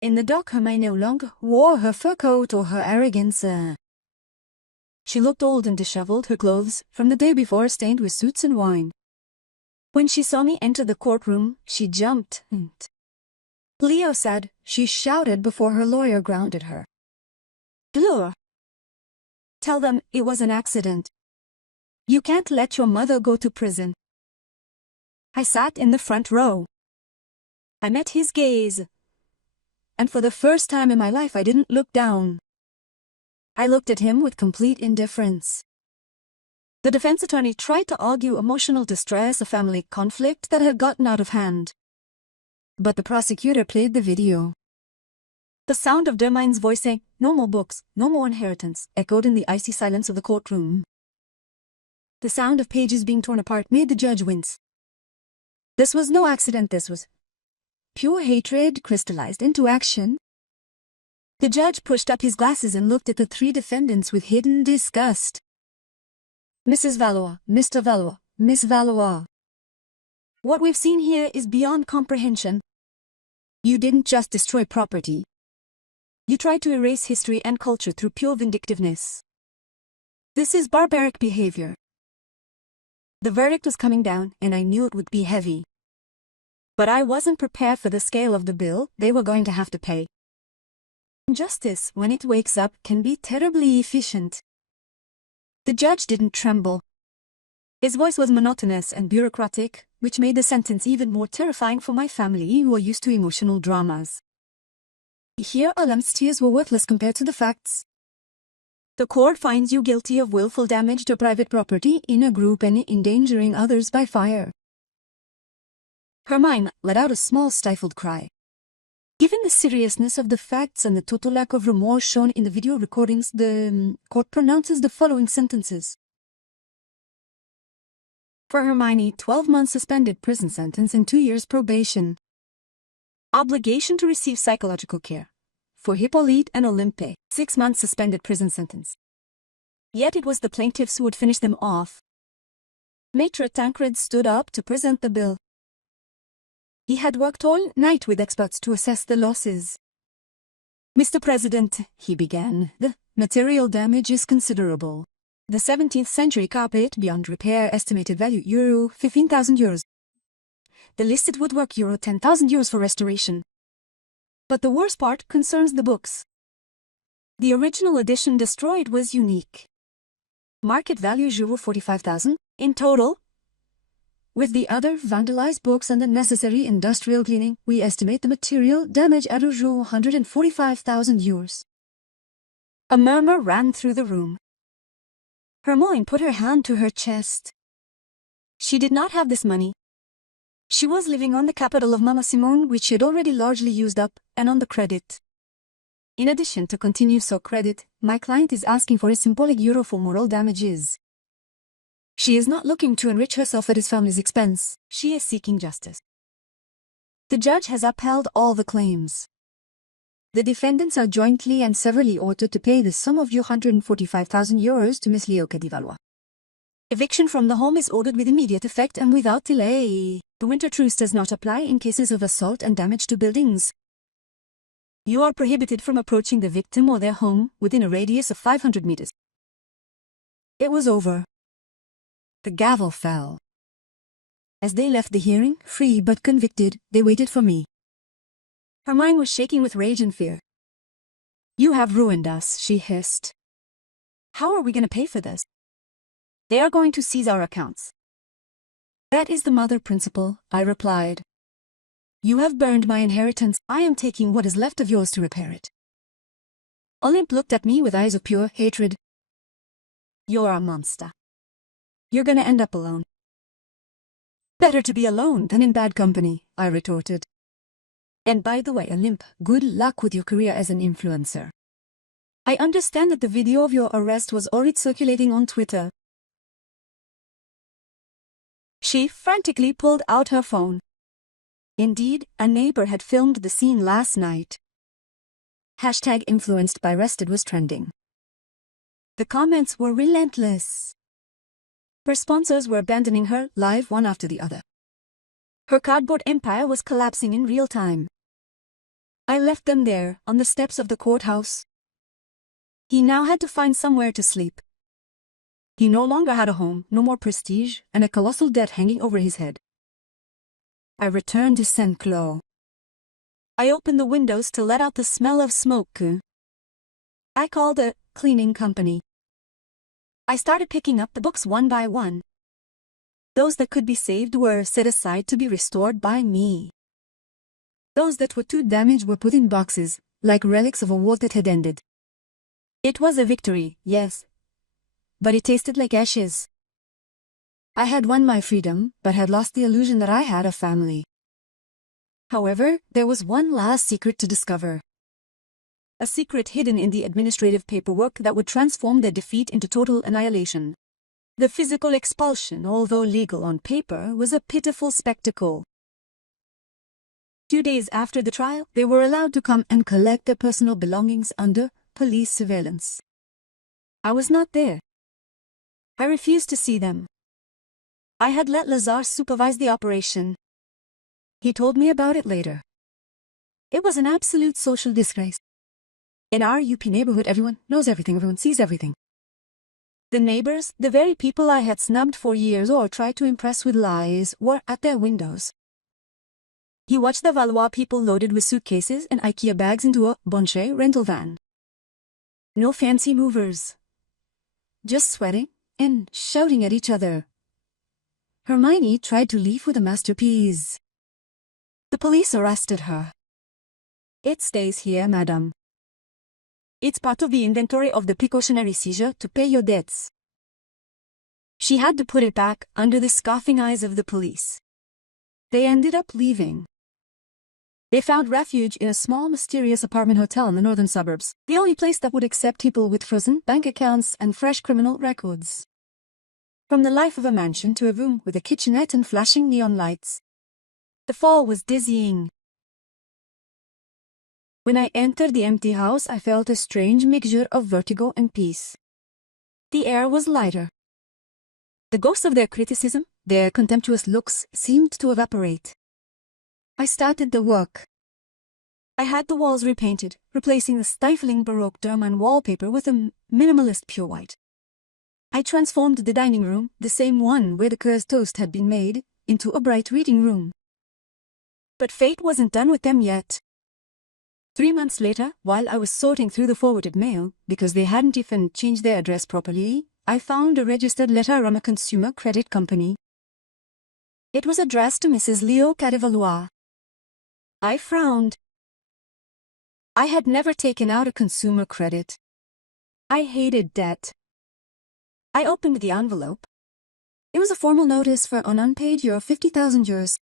In the dock, Hermione no longer wore her fur coat or her arrogance. She looked old and disheveled, her clothes, from the day before, stained with soots and wine. When she saw me enter the courtroom, she jumped. Leo said, she shouted before her lawyer grounded her. Blur. Tell them it was an accident. You can't let your mother go to prison. I sat in the front row. I met his gaze. And for the first time in my life, I didn't look down. I looked at him with complete indifference. The defense attorney tried to argue emotional distress, a family conflict that had gotten out of hand. But the prosecutor played the video. The sound of Dermine's voice saying, "No more books, no more inheritance," echoed in the icy silence of the courtroom. The sound of pages being torn apart made the judge wince. This was no accident, this was pure hatred crystallized into action. The judge pushed up his glasses and looked at the three defendants with hidden disgust. Mrs. Valois, Mr. Valois, Miss Valois. What we've seen here is beyond comprehension. You didn't just destroy property. You tried to erase history and culture through pure vindictiveness. This is barbaric behavior. The verdict was coming down, and I knew it would be heavy. But I wasn't prepared for the scale of the bill they were going to have to pay. Justice, when it wakes up, can be terribly efficient. The judge didn't tremble. His voice was monotonous and bureaucratic, which made the sentence even more terrifying for my family who are used to emotional dramas. Here, Olam's tears were worthless compared to the facts. The court finds you guilty of willful damage to private property in a group and endangering others by fire. Hermione let out a small stifled cry. Given the seriousness of the facts and the total lack of remorse shown in the video recordings, the court pronounces the following sentences. For Hermione, 12 months suspended prison sentence and 2 years probation. Obligation to receive psychological care. For Hippolyte and Olympe, 6 months suspended prison sentence. Yet it was the plaintiffs who would finish them off. Maître Tancred stood up to present the bill. He had worked all night with experts to assess the losses. Mr. President, he began, the material damage is considerable. The 17th century carpet, beyond repair, estimated value euro 15,000 euros. The listed woodwork euro 10,000 euros for restoration. But the worst part concerns the books. The original edition destroyed was unique. Market value euro 45,000 in total. With the other vandalized books and the necessary industrial cleaning, we estimate the material damage at euro 145,000 euros. A murmur ran through the room. Hermione put her hand to her chest. She did not have this money. She was living on the capital of Mama Simone, which she had already largely used up, and on the credit. In addition to continuous credit, my client is asking for a symbolic euro for moral damages. She is not looking to enrich herself at his family's expense. She is seeking justice. The judge has upheld all the claims. The defendants are jointly and severally ordered to pay the sum of 145,000 euros to Miss Leo Cadivalois. Eviction from the home is ordered with immediate effect and without delay. The winter truce does not apply in cases of assault and damage to buildings. You are prohibited from approaching the victim or their home within a radius of 500 meters. It was over. The gavel fell. As they left the hearing, free but convicted, they waited for me. Her mind was shaking with rage and fear. "You have ruined us," she hissed. "How are we going to pay for this? They are going to seize our accounts." "That is the mother principle," I replied. "You have burned my inheritance. I am taking what is left of yours to repair it." Olympe looked at me with eyes of pure hatred. "You're a monster. "You're gonna end up alone." "Better to be alone than in bad company," I retorted. "And by the way, Olympe, good luck with your career as an influencer. I understand that the video of your arrest was already circulating on Twitter." She frantically pulled out her phone. Indeed, a neighbor had filmed the scene last night. #influenced by arrested was trending. The comments were relentless. Her sponsors were abandoning her live one after the other. Her cardboard empire was collapsing in real time. I left them there, on the steps of the courthouse. He now had to find somewhere to sleep. He no longer had a home, no more prestige, and a colossal debt hanging over his head. I returned to Saint Cloud. I opened the windows to let out the smell of smoke. I called a cleaning company. I started picking up the books one by one. Those that could be saved were set aside to be restored by me. Those that were too damaged were put in boxes, like relics of a war that had ended. It was a victory, yes, but it tasted like ashes. I had won my freedom, but had lost the illusion that I had a family. However, there was one last secret to discover. A secret hidden in the administrative paperwork that would transform their defeat into total annihilation. The physical expulsion, although legal on paper, was a pitiful spectacle. 2 days after the trial, they were allowed to come and collect their personal belongings under police surveillance. I was not there. I refused to see them. I had let Lazare supervise the operation. He told me about it later. It was an absolute social disgrace. In our UP neighborhood, everyone knows everything, everyone sees everything. The neighbors, the very people I had snubbed for years or tried to impress with lies, were at their windows. He watched the Valois people loaded with suitcases and IKEA bags into a Bonche rental van. No fancy movers. Just sweating and shouting at each other. Hermione tried to leave with a masterpiece. The police arrested her. "It stays here, madam. It's part of the inventory of the precautionary seizure to pay your debts." She had to put it back under the scoffing eyes of the police. They ended up leaving. They found refuge in a small, mysterious apartment hotel in the northern suburbs, the only place that would accept people with frozen bank accounts and fresh criminal records. From the life of a mansion to a room with a kitchenette and flashing neon lights. The fall was dizzying. When I entered the empty house, I felt a strange mixture of vertigo and peace. The air was lighter. The ghosts of their criticism, their contemptuous looks, seemed to evaporate. I started the work. I had the walls repainted, replacing the stifling Baroque Derman wallpaper with a minimalist pure white. I transformed the dining room, the same one where the cursed toast had been made, into a bright reading room. But fate wasn't done with them yet. 3 months later, while I was sorting through the forwarded mail, because they hadn't even changed their address properly, I found a registered letter from a consumer credit company. It was addressed to Mrs. Leo Cadevalois. I frowned. I had never taken out a consumer credit. I hated debt. I opened the envelope. It was a formal notice for an unpaid euro 50,000 euros.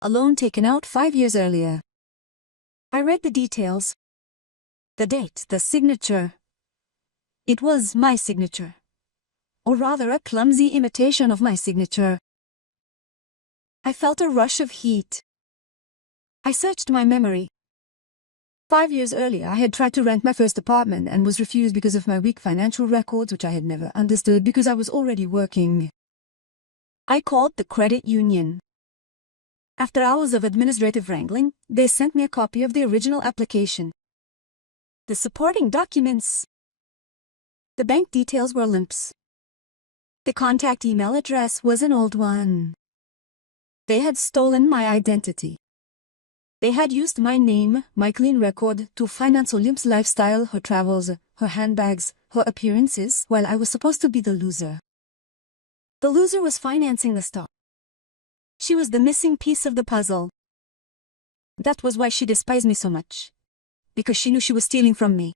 A loan taken out 5 years earlier. I read the details. The date, the signature. It was my signature. Or rather, a clumsy imitation of my signature. I felt a rush of heat. I searched my memory. 5 years earlier, I had tried to rent my first apartment and was refused because of my weak financial records, which I had never understood because I was already working. I called the credit union. After hours of administrative wrangling, they sent me a copy of the original application. The supporting documents. The bank details were limps. The contact email address was an old one. They had stolen my identity. They had used my name, my clean record, to finance Olymp's lifestyle, her travels, her handbags, her appearances, while I was supposed to be the loser. The loser was financing the stock. She was the missing piece of the puzzle. That was why she despised me so much. Because she knew she was stealing from me.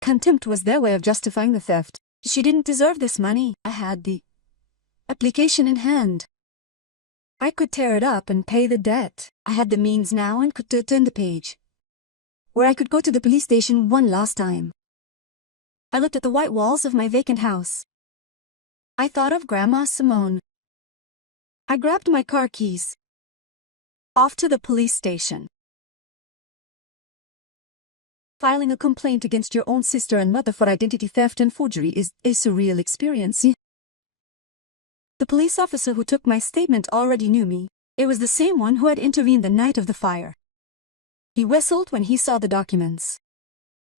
Contempt was their way of justifying the theft. She didn't deserve this money. I had the application in hand. I could tear it up and pay the debt. I had the means now and could turn the page. Where I could go to the police station one last time. I looked at the white walls of my vacant house. I thought of Grandma Simone. I grabbed my car keys. Off to the police station. Filing a complaint against your own sister and mother for identity theft and forgery is a surreal experience. The police officer who took my statement already knew me. It was the same one who had intervened the night of the fire. He whistled when he saw the documents.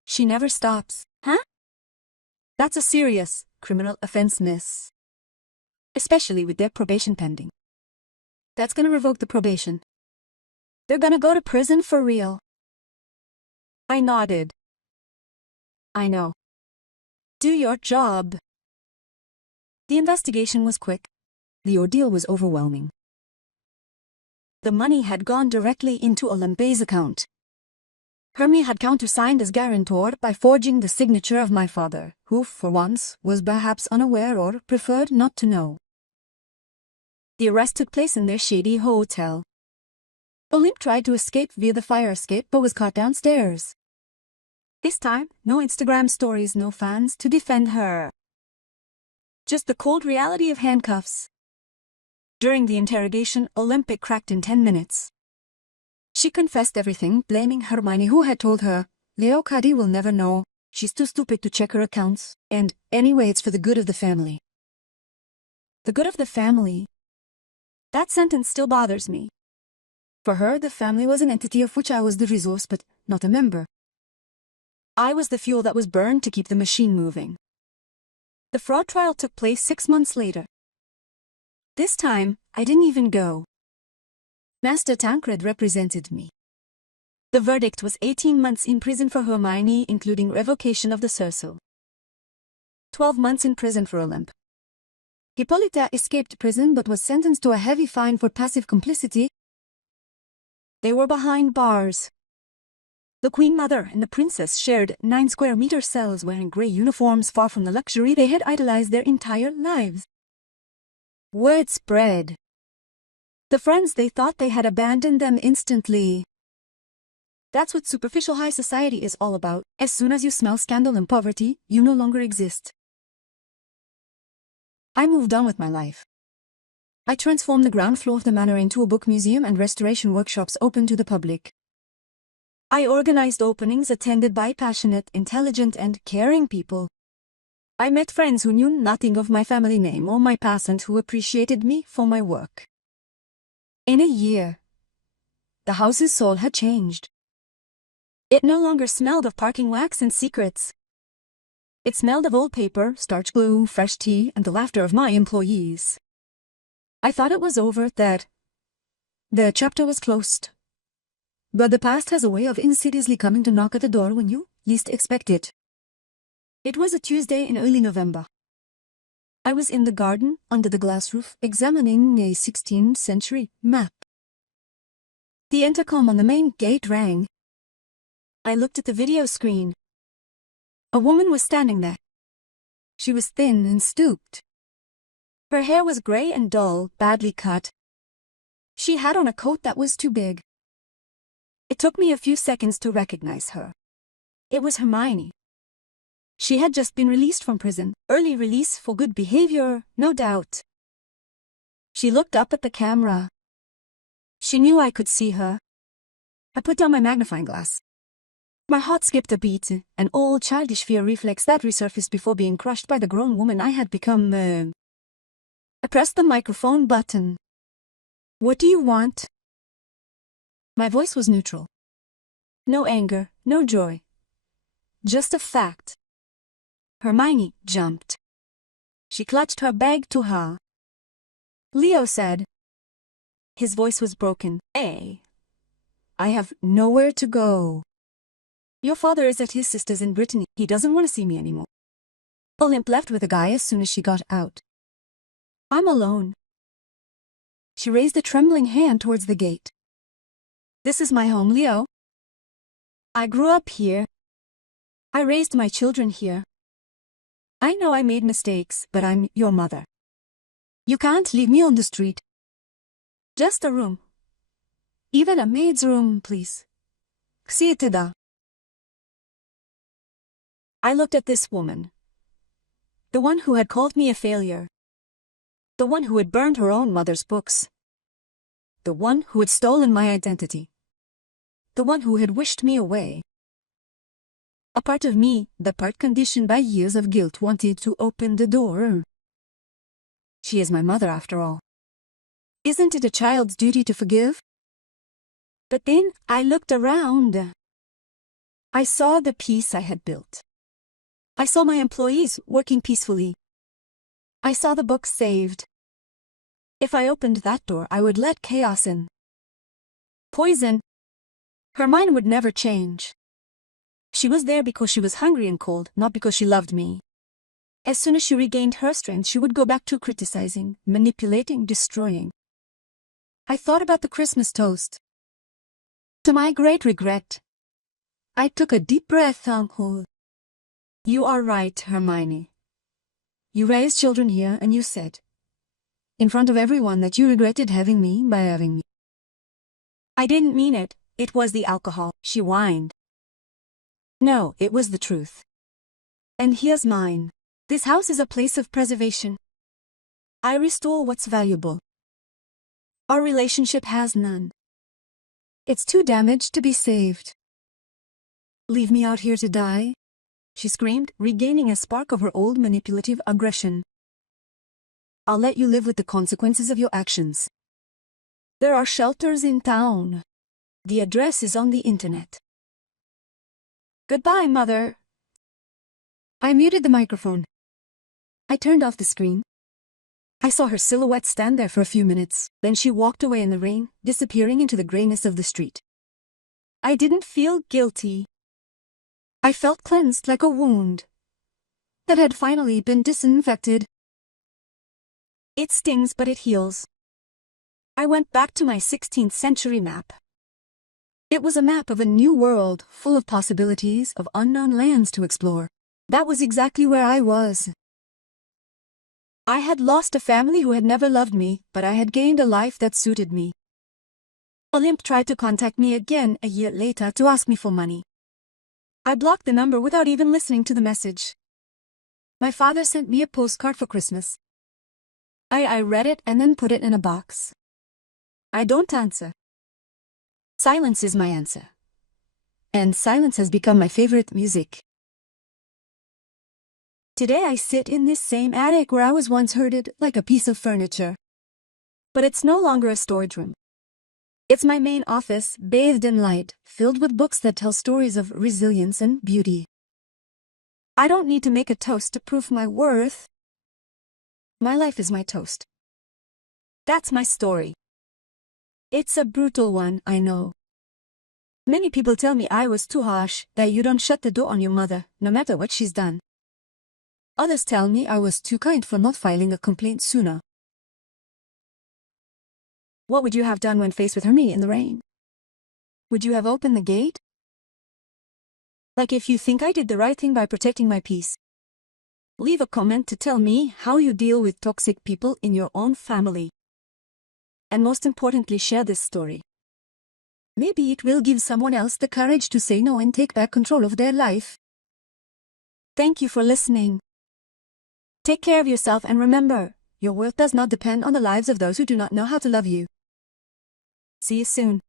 She never stops. Huh? That's a serious criminal offense, miss. Especially with their probation pending. That's gonna revoke the probation. They're gonna go to prison for real. I nodded. I know. Do your job. The investigation was quick. The ordeal was overwhelming. The money had gone directly into Olympé's account. Hermie had countersigned as guarantor by forging the signature of my father, who, for once, was perhaps unaware or preferred not to know. The arrest took place in their shady hotel. Olympe tried to escape via the fire escape but was caught downstairs. This time, no Instagram stories, no fans to defend her. Just the cold reality of handcuffs. During the interrogation, Olympe cracked in 10 minutes. She confessed everything, blaming Hermione, who had told her, Leocadie will never know, she's too stupid to check her accounts, and, anyway, it's for the good of the family. The good of the family? That sentence still bothers me. For her, the family was an entity of which I was the resource but not a member. I was the fuel that was burned to keep the machine moving. The fraud trial took place 6 months later. This time, I didn't even go. Master Tancred represented me. The verdict was 18 months in prison for Hermione, including revocation of the surceau. 12 months in prison for Olympe. Hippolyta escaped prison but was sentenced to a heavy fine for passive complicity. They were behind bars. The Queen Mother and the Princess shared 9 square-meter cells wearing grey uniforms far from the luxury they had idolized their entire lives. Word spread. The friends they thought they had abandoned them instantly. That's what superficial high society is all about. As soon as you smell scandal and poverty, you no longer exist. I moved on with my life. I transformed the ground floor of the manor into a book museum and restoration workshops open to the public. I organized openings attended by passionate, intelligent, and caring people. I met friends who knew nothing of my family name or my past and who appreciated me for my work. In a year, the house's soul had changed. It no longer smelled of parking wax and secrets. It smelled of old paper, starch glue, fresh tea, and the laughter of my employees. I thought it was over, that the chapter was closed. But the past has a way of insidiously coming to knock at the door when you least expect it. It was a Tuesday in early November. I was in the garden, under the glass roof, examining a 16th century map. The intercom on the main gate rang. I looked at the video screen. A woman was standing there. She was thin and stooped. Her hair was grey and dull, badly cut. She had on a coat that was too big. It took me a few seconds to recognize her. It was Hermione. She had just been released from prison, early release for good behavior, no doubt. She looked up at the camera. She knew I could see her. I put down my magnifying glass. My heart skipped a beat, an old childish fear reflex that resurfaced before being crushed by the grown woman I had become. I pressed the microphone button. What do you want? My voice was neutral. No anger, no joy. Just a fact. Hermione jumped. She clutched her bag to her. Leo said. His voice was broken. I have nowhere to go. Your father is at his sister's in Brittany. He doesn't want to see me anymore. Olymp left with a guy as soon as she got out. I'm alone. She raised a trembling hand towards the gate. This is my home, Leo. I grew up here. I raised my children here. I know I made mistakes, but I'm your mother. You can't leave me on the street. Just a room. Even a maid's room, please. Ksitida. I looked at this woman. The one who had called me a failure. The one who had burned her own mother's books. The one who had stolen my identity. The one who had wished me away. A part of me, the part conditioned by years of guilt, wanted to open the door. She is my mother, after all. Isn't it a child's duty to forgive? But then I looked around. I saw the peace I had built. I saw my employees working peacefully. I saw the books saved. If I opened that door, I would let chaos in. Poison. Her mind would never change. She was there because she was hungry and cold, not because she loved me. As soon as she regained her strength, she would go back to criticizing, manipulating, destroying. I thought about the Christmas toast. To my great regret, I took a deep breath, Uncle. You are right, Hermione. You raised children here and you said, in front of everyone, that you regretted having me by having me. I didn't mean it. It was the alcohol, she whined. No, it was the truth. And here's mine. This house is a place of preservation. I restore what's valuable. Our relationship has none. It's too damaged to be saved. Leave me out here to die? She screamed, regaining a spark of her old manipulative aggression. I'll let you live with the consequences of your actions. There are shelters in town. The address is on the internet. Goodbye, Mother. I muted the microphone. I turned off the screen. I saw her silhouette stand there for a few minutes, then she walked away in the rain, disappearing into the grayness of the street. I didn't feel guilty. I felt cleansed like a wound that had finally been disinfected. It stings, but it heals. I went back to my 16th century map. It was a map of a new world, full of possibilities, of unknown lands to explore. That was exactly where I was. I had lost a family who had never loved me, but I had gained a life that suited me. Olymp tried to contact me again a year later to ask me for money. I blocked the number without even listening to the message. My father sent me a postcard for Christmas. I read it and then put it in a box. I don't answer. Silence is my answer. And silence has become my favorite music. Today I sit in this same attic where I was once herded like a piece of furniture. But it's no longer a storage room. It's my main office, bathed in light, filled with books that tell stories of resilience and beauty. I don't need to make a toast to prove my worth. My life is my toast. That's my story. It's a brutal one, I know. Many people tell me I was too harsh, that you don't shut the door on your mother, no matter what she's done. Others tell me I was too kind for not filing a complaint sooner. What would you have done when faced with Hermione in the rain? Would you have opened the gate? Like if you think I did the right thing by protecting my peace. Leave a comment to tell me how you deal with toxic people in your own family. And most importantly, share this story. Maybe it will give someone else the courage to say no and take back control of their life. Thank you for listening. Take care of yourself and remember, your worth does not depend on the lives of those who do not know how to love you. See you soon.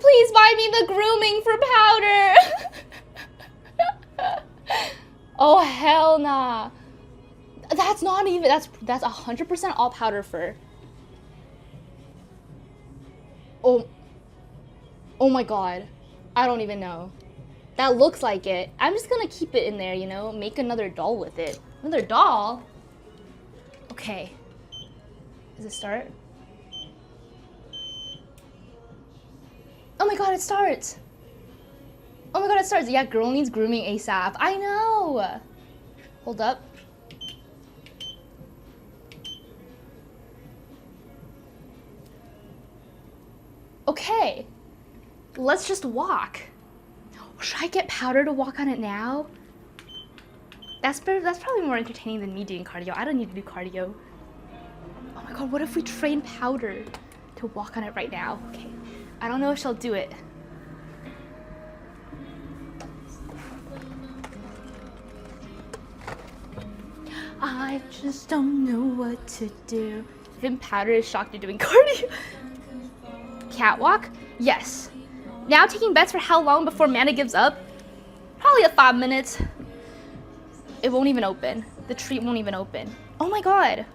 please buy me the grooming for powder. Oh, hell nah. That's not even, that's 100% all powder fur. Oh my god. I don't even know. That looks like it. I'm just gonna keep it in there, you know? Make another doll with it. Another doll? Okay. Does it start? Oh my god, it starts! Oh my god, it starts! Yeah, girl needs grooming ASAP. I know! Hold up. Okay. Let's just walk. Should I get powder to walk on it now? That's probably more entertaining than me doing cardio. I don't need to do cardio. Oh my god, what if we train powder to walk on it right now? Okay. I don't know if she'll do it. I just don't know what to do. Even powder is shocked you're doing cardio. Catwalk? Yes. Now taking bets for how long before Mana gives up? Probably 5 minutes. It won't even open. The treat won't even open. Oh my god.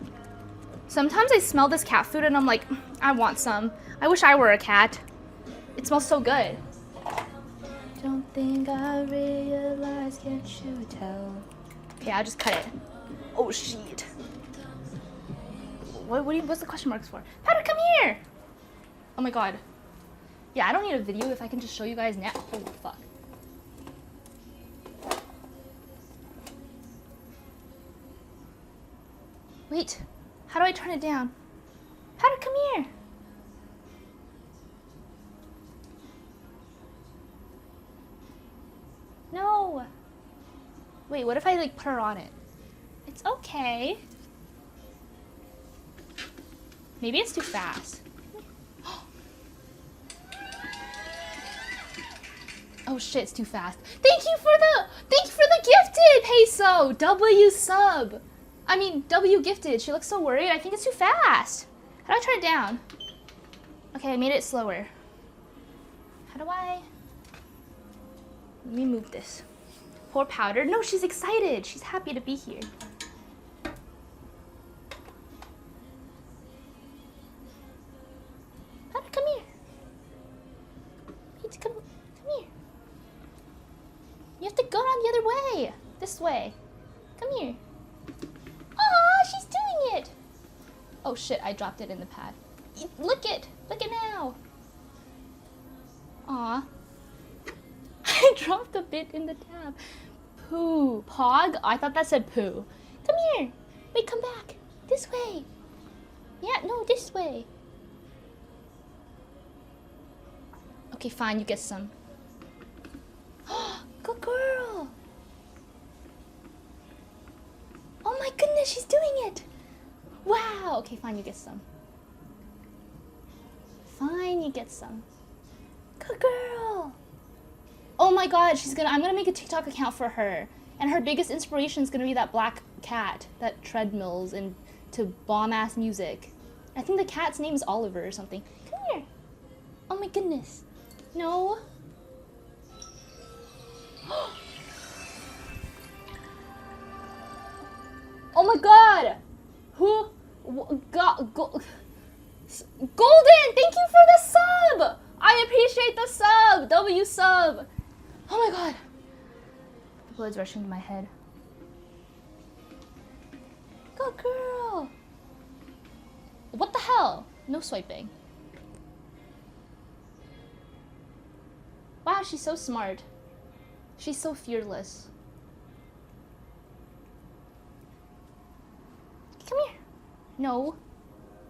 Sometimes I smell this cat food and I'm like, I want some. I wish I were a cat. It smells so good. Don't think I realize, can't you tell? Okay, I'll just cut it. Oh shit. What's the question marks for? Powder, come here! Oh my god. Yeah, I don't need a video if I can just show you guys now. Oh fuck. Wait, how do I turn it down? Powder, come here! No! Wait, what if I like put her on it? It's okay. Maybe it's too fast. Oh shit, it's too fast. Thank you for the gifted peso! W sub. I mean, W gifted. She looks so worried. I think it's too fast. How do I turn it down? Okay, I made it slower. How do I? Let me move this. Pour powder. No, she's excited. She's happy to be here. Powder, come here. Pete, come here. You have to go down the other way. This way. Come here. Aw, she's doing it. Oh shit, I dropped it in the pad. Look it now. Aw. I dropped a bit in the tab. Poo. Pog? I thought that said poo. Come here. Wait, come back. This way. Yeah, no, this way. Okay, fine, you get some. Good girl. Oh my goodness, she's doing it. Wow. Okay, fine, you get some. Fine, you get some. Good girl. Oh my god, I'm gonna make a TikTok account for her. And her biggest inspiration is gonna be that black cat that treadmills and to bomb-ass music. I think the cat's name is Oliver or something. Come here. Oh my goodness. No. Oh my god. Who? Golden, thank you for the sub. I appreciate the sub. W sub. Oh my god. The blood's rushing to my head. Good girl. What the hell? No swiping. Wow, she's so smart. She's so fearless. Come here. No.